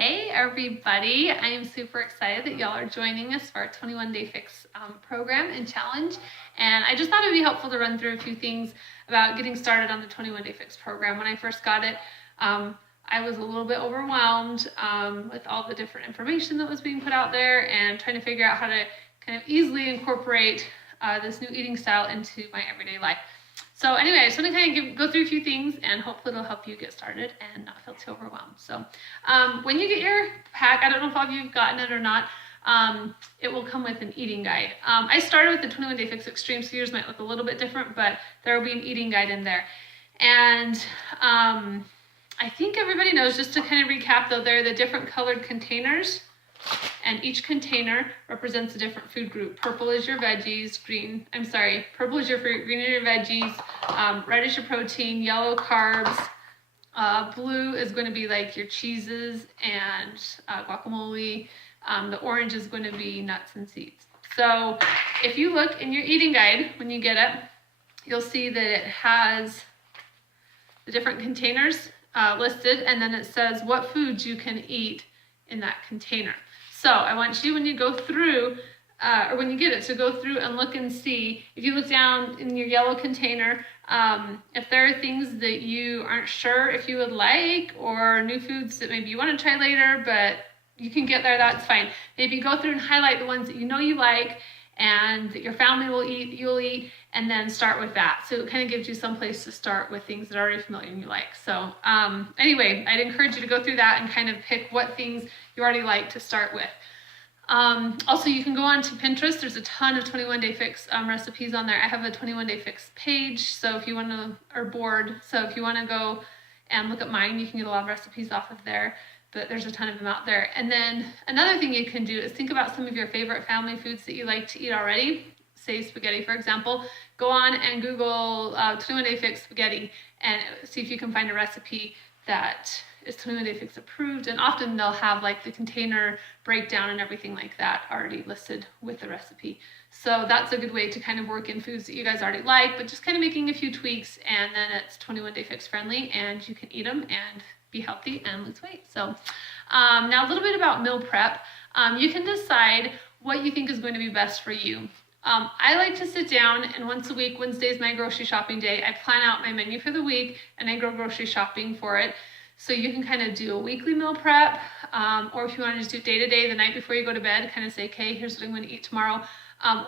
Hey everybody, I am super excited that y'all are joining us for our 21 Day Fix program and challenge. And I just thought it would be helpful to run through a few things about getting started on the 21 Day Fix program. When I first got it, I was a little bit overwhelmed with all the different information that was being put out there and trying to figure out how to kind of easily incorporate this new eating style into my everyday life. So anyway, I just want to kind of go through a few things and hopefully it'll help you get started and not feel too overwhelmed. So when you get your pack, I don't know if all of you have gotten it or not, it will come with an eating guide. I started with the 21 Day Fix Extreme, so yours might look a little bit different, but there will be an eating guide in there. And I think everybody knows, just to kind of recap though, they're the different colored containers. And each container represents a different food group. Purple is your veggies, purple is your fruit, green are your veggies, red is your protein, yellow carbs, blue is going to be like your cheeses and guacamole. The orange is going to be nuts and seeds. So if you look in your eating guide, when you get it, you'll see that it has the different containers listed, and then it says what foods you can eat in that container. So I want you, when you go through, or when you get it, to go through and look and see, if you look down in your yellow container, if there are things that you aren't sure if you would like, or new foods that maybe you want to try later, but you can get there, that's fine. Maybe go through and highlight the ones that you know you like and that your family will eat, you'll eat, and then start with that. So it kind of gives you some place to start with things that are already familiar and you like. So anyway, I'd encourage you to go through that and kind of pick what things you already like to start with. Also, you can go on to Pinterest. There's a ton of 21 Day Fix recipes on there. I have a 21 Day Fix page, so if you want to, or board, so if you want to go and look at mine, you can get a lot of recipes off of there. But there's a ton of them out there. And then another thing you can do is think about some of your favorite family foods that you like to eat already. Say spaghetti, for example. Go on and Google 21 Day Fix spaghetti and see if you can find a recipe that is 21 Day Fix approved. And often they'll have like the container breakdown and everything like that already listed with the recipe. So that's a good way to kind of work in foods that you guys already like, but just kind of making a few tweaks, and then it's 21 Day Fix friendly and you can eat them and be healthy and lose weight. So now a little bit about meal prep. You can decide what you think is going to be best for you. I like to sit down, and once a week, Wednesday is my grocery shopping day. I plan out my menu for the week and I go grocery shopping for it. So you can kind of do a weekly meal prep, or if you want to just do day to day, the night before you go to bed, kind of say, okay, here's what I'm going to eat tomorrow.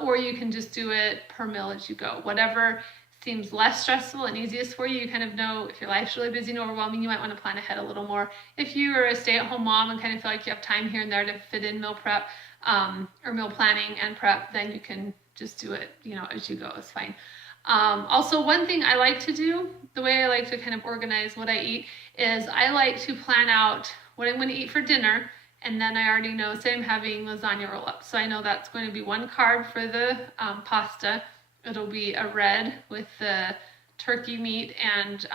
Or you can just do it per meal as you go. Whatever seems less stressful and easiest for you. You kind of know if your life's really busy and overwhelming, you might want to plan ahead a little more. If you are a stay-at-home mom and kind of feel like you have time here and there to fit in meal prep or meal planning and prep, then you can just do it, as you go. It's fine. Also, one thing I like to do, the way I like to kind of organize what I eat, is I like to plan out what I'm going to eat for dinner. And then I already know, say I'm having lasagna roll-up. So I know that's going to be one carb for the pasta. It'll be a red with the turkey meat and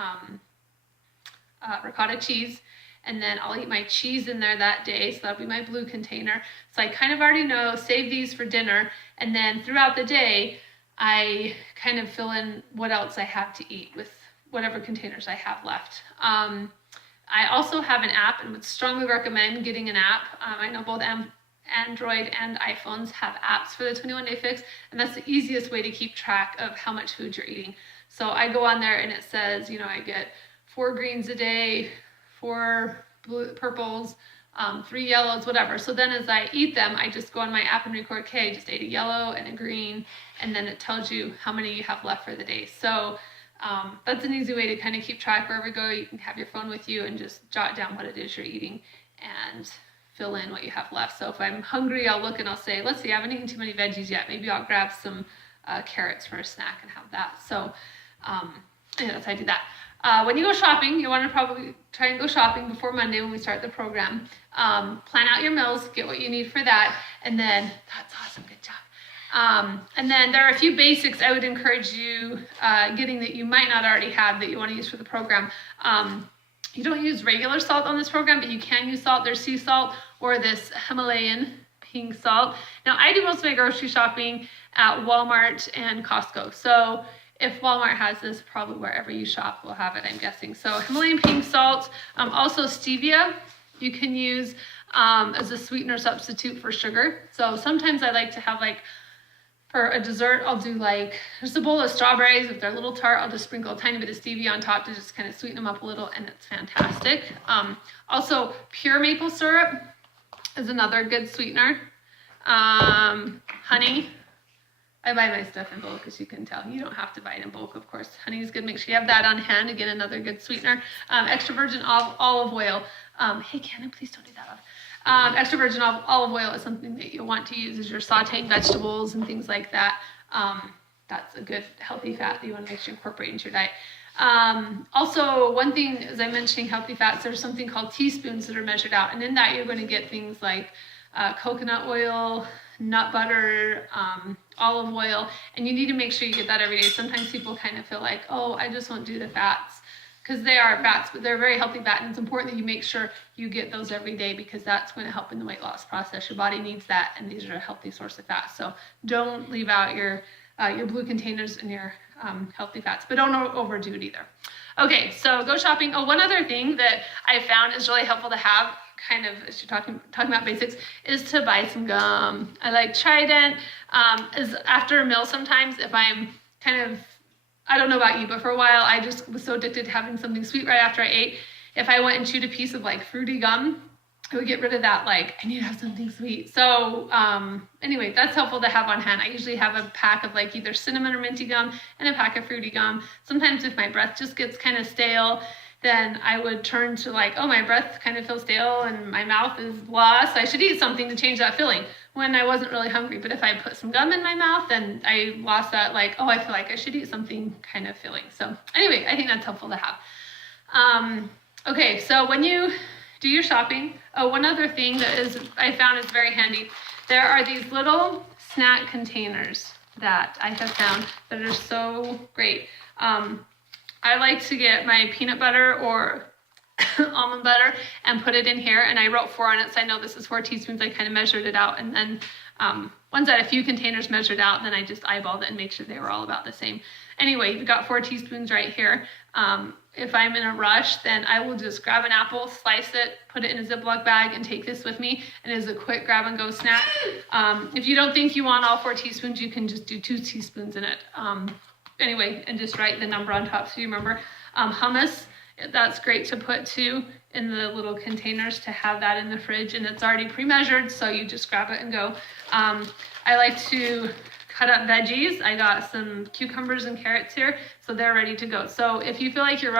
ricotta cheese. And then I'll eat my cheese in there that day. So that'll be my blue container. So I kind of already know, save these for dinner. And then throughout the day, I kind of fill in what else I have to eat with whatever containers I have left. I also have an app and would strongly recommend getting an app. I know both Android and iPhones have apps for the 21 Day Fix, and that's the easiest way to keep track of how much food you're eating. So I go on there and it says, I get 4 greens a day, 4 purples, 3 yellows, whatever. So then as I eat them, I just go on my app and record, okay, I just ate a yellow and a green, and then it tells you how many you have left for the day. So that's an easy way to kind of keep track wherever you go. You can have your phone with you and just jot down what it is you're eating and fill in what you have left. So if I'm hungry, I'll look and I'll say, let's see, I haven't eaten too many veggies yet. Maybe I'll grab some carrots for a snack and have that. So that's how I do that. When you go shopping, you want to probably try and go shopping before Monday when we start the program. Plan out your meals, get what you need for that, and then, that's awesome, good job. And then there are a few basics I would encourage you getting that you might not already have that you want to use for the program. You don't use regular salt on this program, but you can use salt. There's sea salt or this Himalayan pink salt. Now, I do most of my grocery shopping at Walmart and Costco. So if Walmart has this, probably wherever you shop will have it, I'm guessing. So Himalayan pink salt, also stevia you can use as a sweetener substitute for sugar. So sometimes I like to have like, for a dessert, I'll do like, just a bowl of strawberries. If they're a little tart, I'll just sprinkle a tiny bit of stevia on top to just kind of sweeten them up a little, and it's fantastic. Also, pure maple syrup is another good sweetener. Honey. I buy my stuff in bulk, as you can tell. You don't have to buy it in bulk, of course. Honey is good. Make sure you have that on hand. Again, another good sweetener. Extra virgin olive oil. Hey, Cannon, please don't do that off. Extra virgin olive oil is something that you'll want to use as you're sauteing vegetables and things like that. That's a good healthy fat that you want to make sure you incorporate into your diet. Also, one thing, as I'm mentioning healthy fats, there's something called teaspoons that are measured out. And in that, you're going to get things like coconut oil, nut butter, olive oil, and you need to make sure you get that every day. Sometimes people kind of feel like, oh, I just won't do the fats, because they are fats, but they're very healthy fat, and it's important that you make sure you get those every day, because that's going to help in the weight loss process. Your body needs that, and these are a healthy source of fat. So don't leave out your blue containers and your healthy fats, but don't overdo it either. Okay, so go shopping. Oh, one other thing that I found is really helpful to have, kind of as you're talking about basics, is to buy some gum. I like Trident. Is after a meal sometimes, if I'm kind of, I don't know about you, but for a while I just was so addicted to having something sweet right after I ate. If I went and chewed a piece of like fruity gum, it would get rid of that, like, I need to have something sweet. So anyway, that's helpful to have on hand. I usually have a pack of like either cinnamon or minty gum and a pack of fruity gum. Sometimes if my breath just gets kind of stale, then I would turn to like, oh, my breath kind of feels stale and my mouth is blah, so I should eat something to change that feeling when I wasn't really hungry. But if I put some gum in my mouth, then I lost that like, oh, I feel like I should eat something kind of feeling. So anyway, I think that's helpful to have. Okay, so when you do your shopping, one other thing that I found is very handy. There are these little snack containers that I have found that are so great. I like to get my peanut butter or almond butter and put it in here, and I wrote 4 on it, so I know this is 4 teaspoons. I kind of measured it out, and then once I had a few containers measured out, then I just eyeballed it and make sure they were all about the same. Anyway, you've got 4 teaspoons right here. If I'm in a rush, then I will just grab an apple, slice it, put it in a Ziploc bag, and take this with me. And it is a quick grab and go snack. If you don't think you want all 4 teaspoons, you can just do 2 teaspoons in it. Anyway, and just write the number on top so you remember. Hummus, that's great to put too in the little containers to have that in the fridge, and it's already pre-measured, so you just grab it and go. I like to cut up veggies. I got some cucumbers and carrots here, so they're ready to go. So if you feel like you're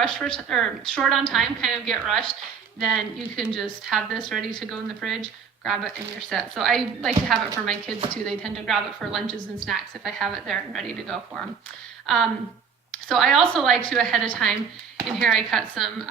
short on time, kind of get rushed, then you can just have this ready to go in the fridge, grab it, and you're set. So I like to have it for my kids too. They tend to grab it for lunches and snacks if I have it there and ready to go for them. So I also like to, ahead of time, in here I cut some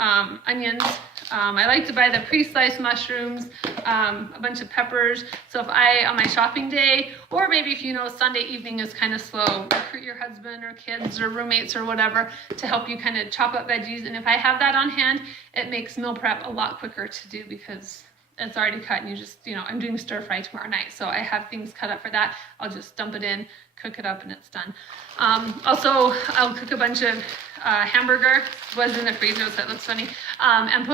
onions. I like to buy the pre-sliced mushrooms, a bunch of peppers. So if on my shopping day, or maybe if you know Sunday evening is kind of slow, recruit your husband or kids or roommates or whatever to help you kind of chop up veggies. And if I have that on hand, it makes meal prep a lot quicker to do, because it's already cut, and you just, I'm doing stir fry tomorrow night, so I have things cut up for that. I'll just dump it in, cook it up, and it's done. Also, I'll cook a bunch of hamburger, was in the freezer, so that looks funny, and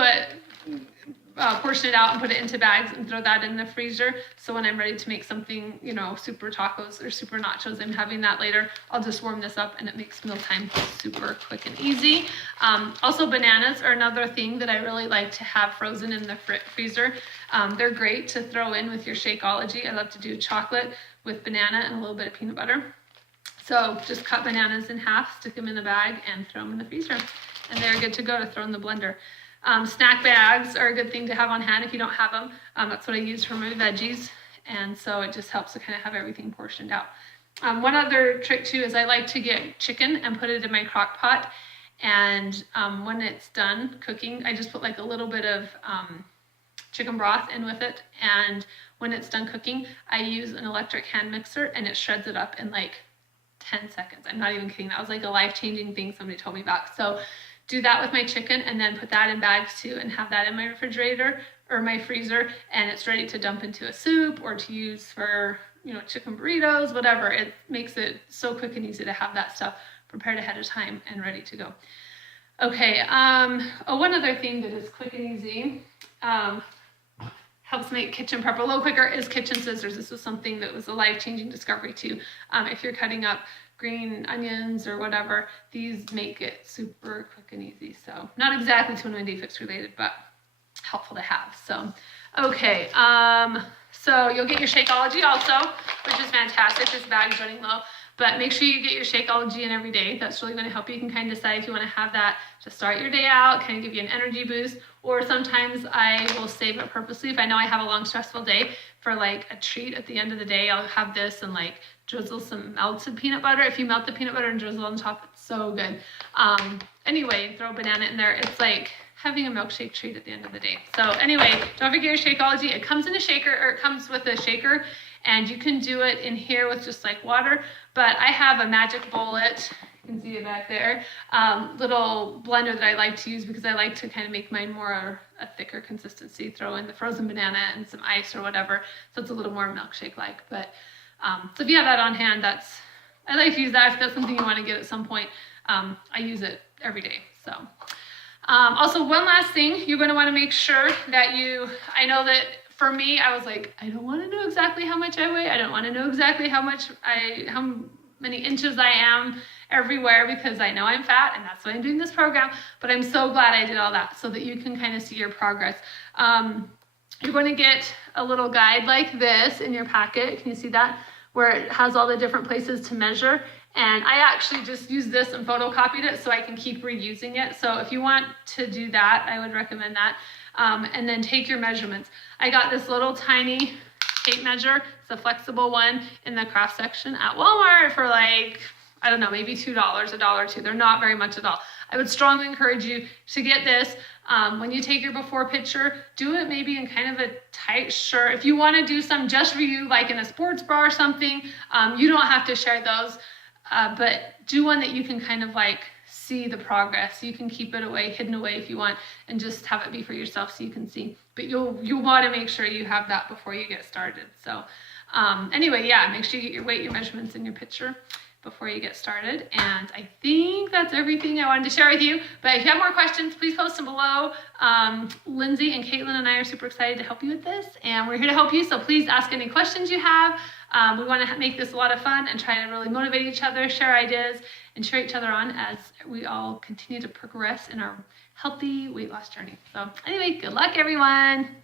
portion it out and put it into bags and throw that in the freezer. So when I'm ready to make something, super tacos or super nachos, I'm having that later. I'll just warm this up, and it makes mealtime super quick and easy. Also, bananas are another thing that I really like to have frozen in the freezer. They're great to throw in with your Shakeology. I love to do chocolate with banana and a little bit of peanut butter. So just cut bananas in half, stick them in the bag, and throw them in the freezer. And they're good to go to throw in the blender. Snack bags are a good thing to have on hand if you don't have them. That's what I use for my veggies, and so it just helps to kind of have everything portioned out. One other trick too is I like to get chicken and put it in my crock pot, and when it's done cooking, I just put like a little bit of chicken broth in with it, and when it's done cooking, I use an electric hand mixer, and it shreds it up in like 10 seconds. I'm not even kidding. That was like a life-changing thing somebody told me about. So do that with my chicken, and then put that in bags too, and have that in my refrigerator or my freezer, and it's ready to dump into a soup or to use for, chicken burritos, whatever. It makes it so quick and easy to have that stuff prepared ahead of time and ready to go. Okay, one other thing that is quick and easy, helps make kitchen prep a little quicker is kitchen scissors. This was something that was a life-changing discovery too. If you're cutting up green onions or whatever, these make it super quick and easy. So not exactly 21 Day Fix related, but helpful to have. So, okay. So you'll get your Shakeology also, which is fantastic. This bag is running low. But make sure you get your Shakeology in every day. That's really going to help you. You can kind of decide if you want to have that to start your day out, kind of give you an energy boost. Or sometimes I will save it purposely. If I know I have a long, stressful day, for like a treat at the end of the day, I'll have this and like drizzle some melted peanut butter. If you melt the peanut butter and drizzle on top, it's so good. Anyway, throw a banana in there. It's like having a milkshake treat at the end of the day. So anyway, don't forget your Shakeology. It comes in a shaker, or it comes with a shaker. And you can do it in here with just like water, but I have a Magic Bullet, you can see it back there, little blender that I like to use because I like to kind of make mine more a thicker consistency, throw in the frozen banana and some ice or whatever, so it's a little more milkshake-like. But so if you have that on hand, I like to use that if that's something you want to get at some point. I use it every day. So also, one last thing, you're going to want to make sure that I know that for me, I was like, I don't want to know exactly how much I weigh. I don't want to know exactly how many inches I am everywhere, because I know I'm fat and that's why I'm doing this program. But I'm so glad I did all that so that you can kind of see your progress. You're going to get a little guide like this in your packet. Can you see that? Where it has all the different places to measure. And I actually just used this and photocopied it so I can keep reusing it. So if you want to do that, I would recommend that. And then take your measurements. I got this little tiny tape measure. It's a flexible one in the craft section at Walmart for like, I don't know, maybe $2, $1 or $2. They're not very much at all. I would strongly encourage you to get this. When you take your before picture, do it maybe in kind of a tight shirt. If you want to do some just for you, like in a sports bra or something, you don't have to share those. But do one that you can kind of like see the progress. You can keep it hidden away if you want, and just have it be for yourself so you can see. But you'll want to make sure you have that before you get started. So anyway, yeah, make sure you get your weight, your measurements in your picture before you get started. And I think that's everything I wanted to share with you. But if you have more questions, please post them below. Lindsay and Caitlin and I are super excited to help you with this, and we're here to help you. So please ask any questions you have. We want to make this a lot of fun and try to really motivate each other, share ideas, and cheer each other on as we all continue to progress in our healthy weight loss journey. So anyway, good luck, everyone.